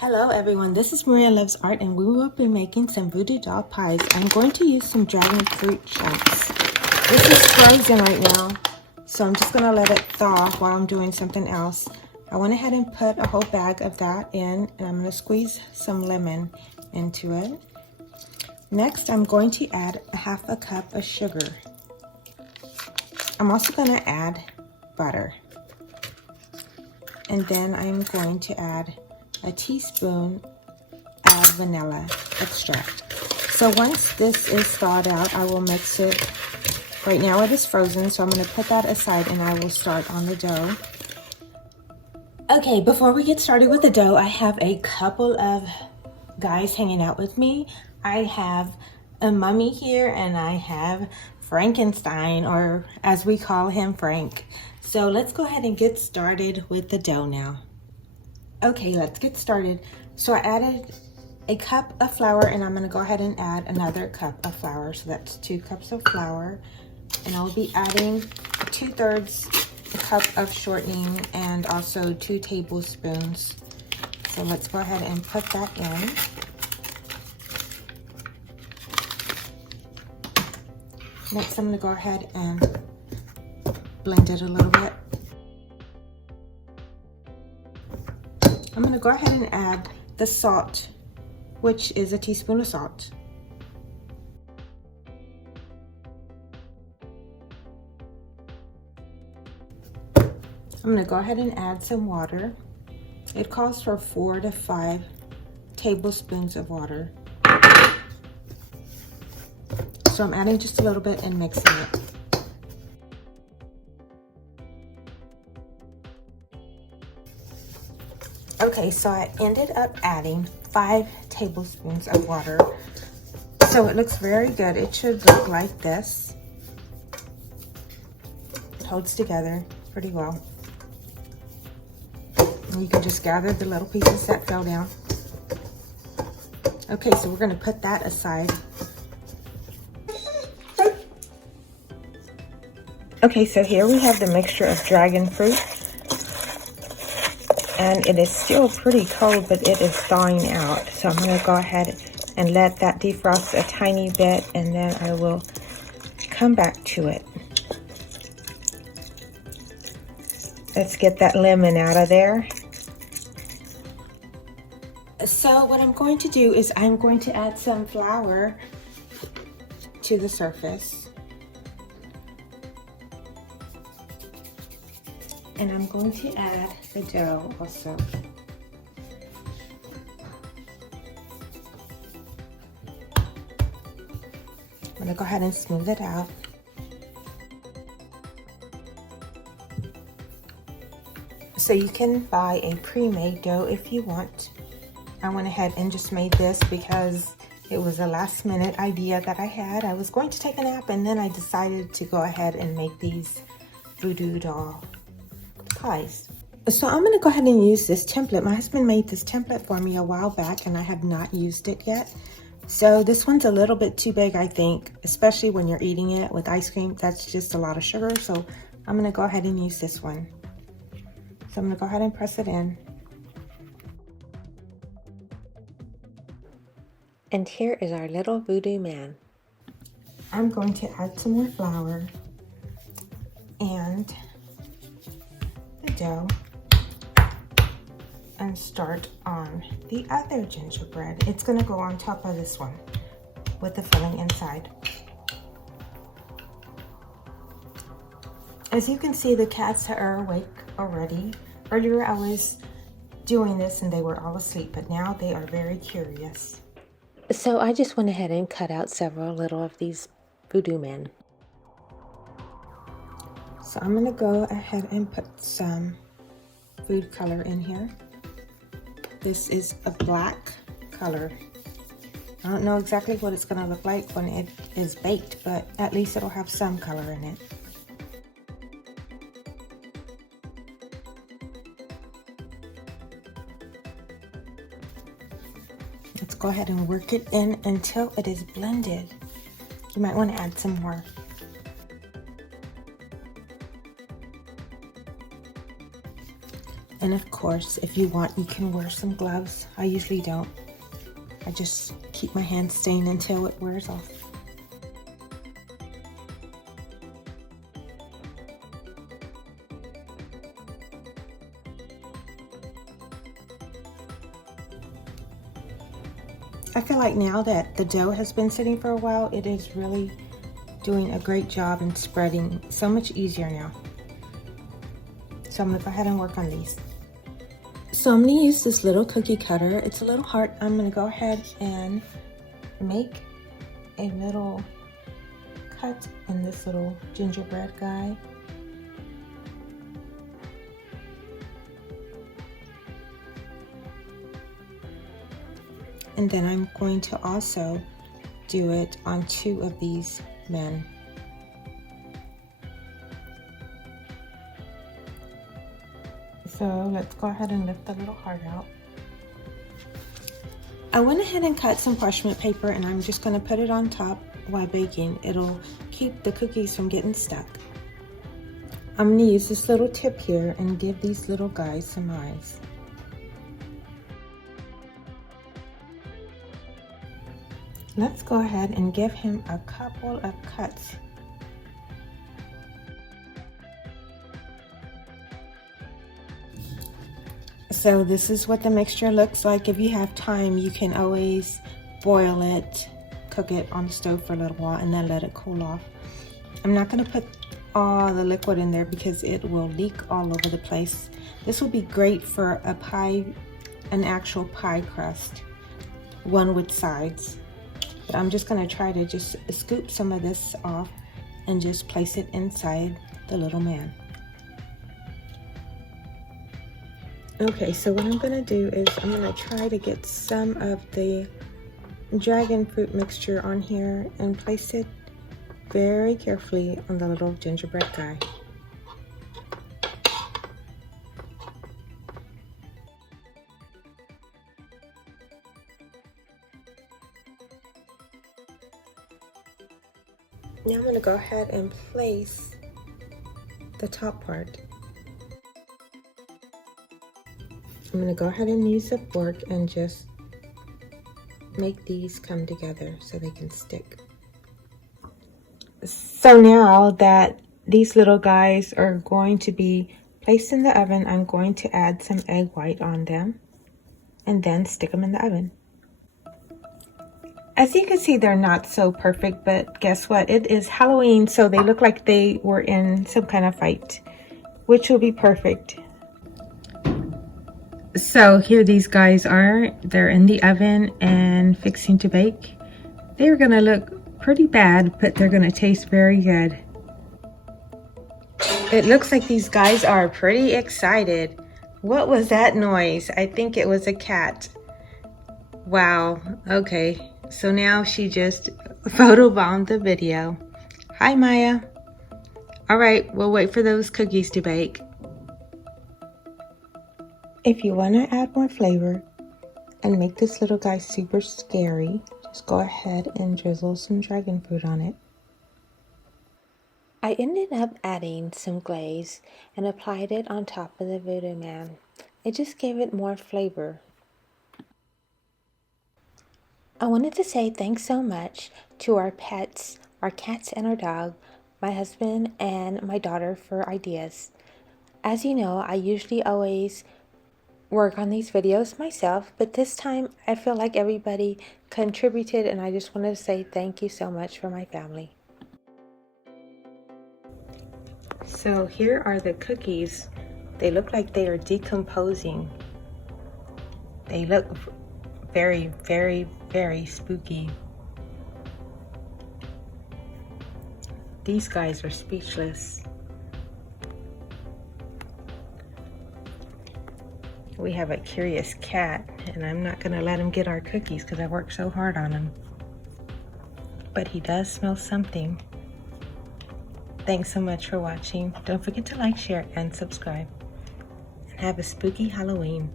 Hello everyone, this is Maria Loves Art and we will be making some voodoo doll pies. I'm going to use some dragon fruit chunks. This is frozen right now, so I'm just going to let it thaw while I'm doing something else. I went ahead and put a whole bag of that in, and I'm going to squeeze some lemon into it. Next, I'm going to add a half a cup of sugar. I'm also going to add butter. And then I'm going to add a teaspoon of vanilla extract. So once this is thawed out, I will mix it. Right now it is frozen, so I'm going to put that aside and I will start on the dough. Okay, before we get started with the dough, I have a couple of guys hanging out with me. I have a mummy here and I have Frankenstein, or as we call him, Frank. So let's go ahead and get started with the dough now. Okay, let's get started. So I added a cup of flour and I'm going to go ahead and add another cup of flour. So that's 2 cups of flour. And I'll be adding 2/3 cup of shortening and also 2 tablespoons. So let's go ahead and put that in. Next, I'm going to go ahead and blend it a little bit. I'm going to go ahead and add the salt, which is a teaspoon of salt. I'm going to go ahead and add some water. It calls for 4 to 5 tablespoons of water. So I'm adding just a little bit and mixing it. Okay, so I ended up adding 5 tablespoons of water. So it looks very good. It should look like this. It holds together pretty well. And you can just gather the little pieces that fell down. Okay, so we're going to put that aside. Okay, so here we have the mixture of dragon fruit. And it is still pretty cold, but it is thawing out. So I'm going to go ahead and let that defrost a tiny bit, and then I will come back to it. Let's get that lemon out of there. So what I'm going to do is I'm going to add some flour to the surface. And I'm going to add the dough also. I'm going to go ahead and smooth it out. So you can buy a pre-made dough if you want. I went ahead and just made this because it was a last minute idea that I had. I was going to take a nap and then I decided to go ahead and make these voodoo doll pies. So I'm going to go ahead and use this template. My husband made this template for me a while back and I have not used it yet. So this one's a little bit too big, I think, especially when you're eating it with ice cream. That's just a lot of sugar. So I'm going to go ahead and use this one. So I'm going to go ahead and press it in. And here is our little voodoo man. I'm going to add some more flour and dough and start on the other gingerbread. It's going to go on top of this one with the filling inside. As you can see, the cats are awake already. Earlier I was doing this and they were all asleep, but now they are very curious. So I just went ahead and cut out several little of these voodoo men. So I'm going to go ahead and put some food color in here. This is a black color. I don't know exactly what it's going to look like when it is baked, but at least it'll have some color in it. Let's go ahead and work it in until it is blended. You might want to add some more. And of course, if you want, you can wear some gloves. I usually don't. I just keep my hands stained until it wears off. I feel like now that the dough has been sitting for a while, it is really doing a great job in spreading so much easier now. So I'm gonna go ahead and work on these. So I'm gonna use this little cookie cutter. It's a little hard. I'm gonna go ahead and make a little cut in this little gingerbread guy. And then I'm going to also do it on 2 of these men. So let's go ahead and lift the little heart out. I went ahead and cut some parchment paper, and I'm just going to put it on top while baking. It'll keep the cookies from getting stuck. I'm going to use this little tip here and give these little guys some eyes. Let's go ahead and give him a couple of cuts. So this is what the mixture looks like. If you have time, you can always boil it, cook it on the stove for a little while, and then let it cool off. I'm not going to put all the liquid in there because it will leak all over the place. This will be great for a pie, an actual pie crust, one with sides. But I'm just going to try to just scoop some of this off and just place it inside the little man. Okay, so what I'm going to do is I'm going to try to get some of the dragon fruit mixture on here and place it very carefully on the little gingerbread guy. Now I'm going to go ahead and place the top part. I'm going to go ahead and use a fork and just make these come together so they can stick. So now that these little guys are going to be placed in the oven, I'm going to add some egg white on them and then stick them in the oven. As you can see, they're not so perfect, but guess what? It is Halloween, so they look like they were in some kind of fight, which will be perfect. So here these guys are. They're in the oven and fixing to bake. They're gonna look pretty bad, but they're gonna taste very good. It looks like these guys are pretty excited. What was that noise? I think it was a cat. Wow, okay. So now she just photobombed the video. Hi, Maya. All right, we'll wait for those cookies to bake. If you want to add more flavor and make this little guy super scary, just go ahead and drizzle some dragon fruit on it. I ended up adding some glaze and applied it on top of the Voodoo Man. It just gave it more flavor. I wanted to say thanks so much to our pets, our cats and our dog, my husband and my daughter for ideas. As you know, I usually always work on these videos myself, but this time I feel like everybody contributed, and I just wanted to say thank you so much for my family. So here are the cookies. They look like they are decomposing. They look very, very, very spooky. These guys are speechless. We have a curious cat, and I'm not gonna let him get our cookies because I worked so hard on him. But he does smell something. Thanks so much for watching. Don't forget to like, share, and subscribe. And have a spooky Halloween.